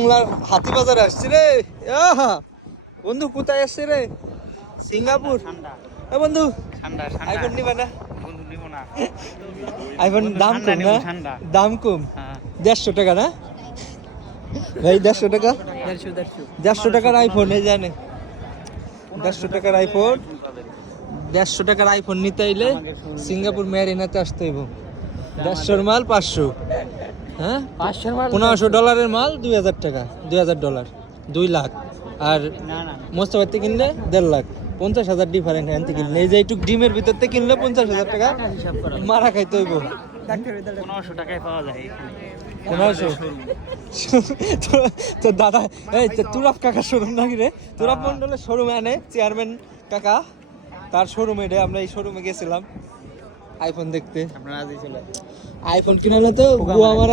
বাংলার হাতি বাজার আসছে রে। আহা বন্ধু কোথায় আসছে রে? সিঙ্গাপুর। এ বন্ধু আইফোন নিবা না? আইফোন দাম কম না? দাম কম 150 টাকা না ভাই? 150 টাকা, 150 টাকার আইফোন এই জানে। 150 টাকার আইফোন, 150 টাকার আইফোন নিতে আইলে সিঙ্গাপুর মেরিনাতে আসতে হইব। 150 মাল 500, হ্যাঁ 500 মাল $1500 মাল 2000 টাকা, $2000, 2 লাখ। আর মোস্তফাতে কিনলে 1.5 লাখ, 50,000 ডিফারেন্ট। হ্যাঁ কিনলে এই যে একটু ডিমের ভিতর থেকে কিনলে 50,000 টাকা মারা খাইতে হইব। 1500 টাকায় পাওয়া যায়। 1500 তো দাদা এই তুরাপ কাকা শোরুম নাকি রে? তুরাপ মন্ডলের শোরুমে আনে চেয়ারম্যান কাকা, তার শোরুমে আমরা এই শোরুমে গেছিলাম আইফোন দেখতে। আইফোন কিনা না তো আমার